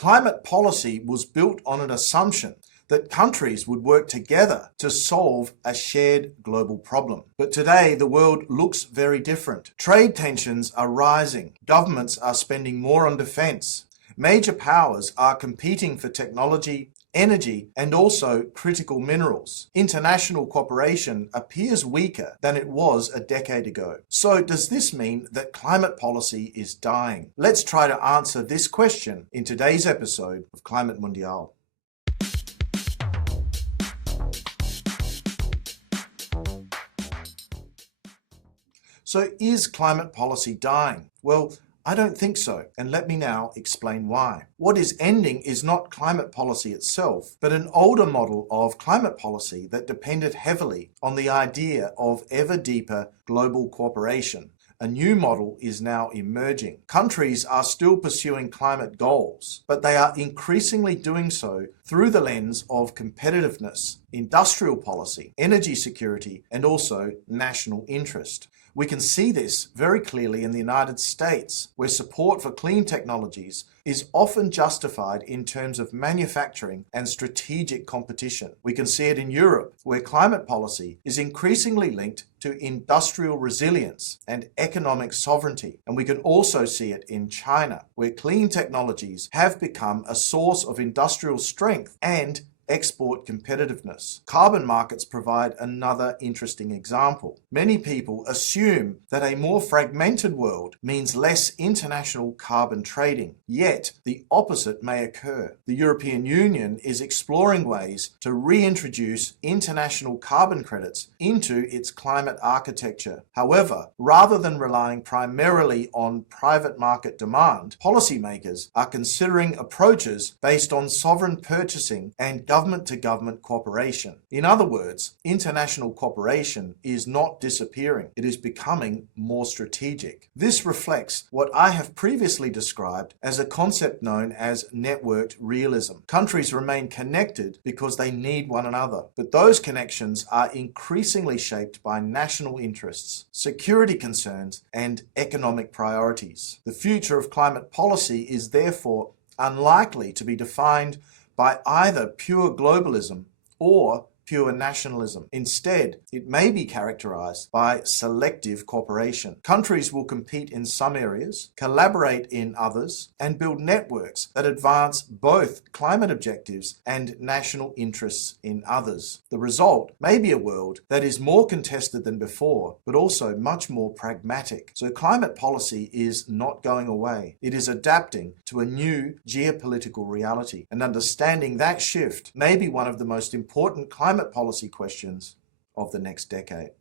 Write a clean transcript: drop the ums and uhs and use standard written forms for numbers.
Climate policy was built on an assumption that countries would work together to solve a shared global problem. But today, the world looks very different. Trade tensions are rising. Governments are spending more on defense. Major powers are competing for technology, energy, and also critical minerals. International cooperation appears weaker than it was a decade ago. So does this mean that climate policy is dying? Let's try to answer this question in today's episode of Climate Mundial. So is climate policy dying? Well, I don't think so, and let me now explain why. What is ending is not climate policy itself, but an older model of climate policy that depended heavily on the idea of ever deeper global cooperation. A new model is now emerging. Countries are still pursuing climate goals, but they are increasingly doing so through the lens of competitiveness, industrial policy, energy security, and also national interest. We can see this very clearly in the United States, where support for clean technologies is often justified in terms of manufacturing and strategic competition. We can see it in Europe, where climate policy is increasingly linked to industrial resilience and economic sovereignty. And we can also see it in China, where clean technologies have become a source of industrial strength and export competitiveness. Carbon markets provide another interesting example. Many people assume that a more fragmented world means less international carbon trading, yet the opposite may occur. The European Union is exploring ways to reintroduce international carbon credits into its climate architecture. However, rather than relying primarily on private market demand, policymakers are considering approaches based on sovereign purchasing and government-to-government cooperation. In other words, international cooperation is not disappearing. It is becoming more strategic. This reflects what I have previously described as a concept known as networked realism. Countries remain connected because they need one another, but those connections are increasingly shaped by national interests, security concerns, and economic priorities. The future of climate policy is therefore unlikely to be defined by either pure globalism or pure nationalism. Instead, it may be characterized by selective cooperation. Countries will compete in some areas, collaborate in others, and build networks that advance both climate objectives and national interests in others. The result may be a world that is more contested than before, but also much more pragmatic. So climate policy is not going away. It is adapting to a new geopolitical reality, and understanding that shift may be one of the most important climate policy questions of the next decade.